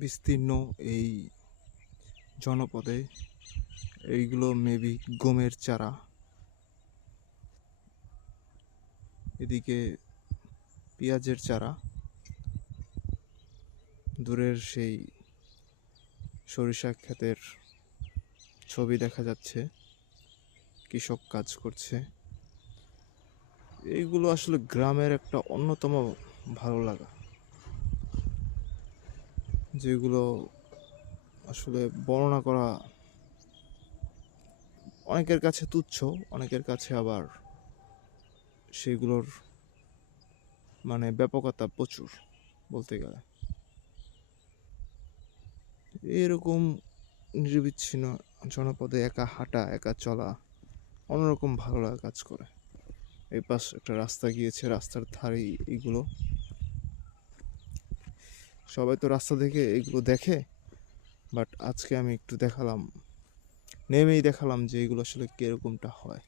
বিস্তীর্ণ এই জনপদে এইগুলো মেবি গমের চারা। এদিকে পেঁয়াজের চারা, দূরের সেই সরিষা ক্ষেতের ছবি দেখা যাচ্ছে, কৃষক কাজ করছে। এইগুলো আসলে গ্রামের একটা অন্যতম ভালো লাগা, যেগুলো আসলে বর্ণনা করা অনেকের কাছে তুচ্ছ, অনেকের কাছে আবার সেগুলোর মানে ব্যাপকতা প্রচুর বলতে গেলে। এরকম নিরবিচ্ছিন্ন জনপদে একা হাঁটা, একা চলা অন্যরকম ভালো লাগা কাজ করে। এই পাশ একটা রাস্তা গিয়েছে, রাস্তার ধারেই এইগুলো। সবাই তো রাস্তা থেকে এগুলো দেখে, বাট আজকে আমি একটু দেখালাম, নেমেই দেখালাম যে এগুলো আসলে কিরকমটা হয়।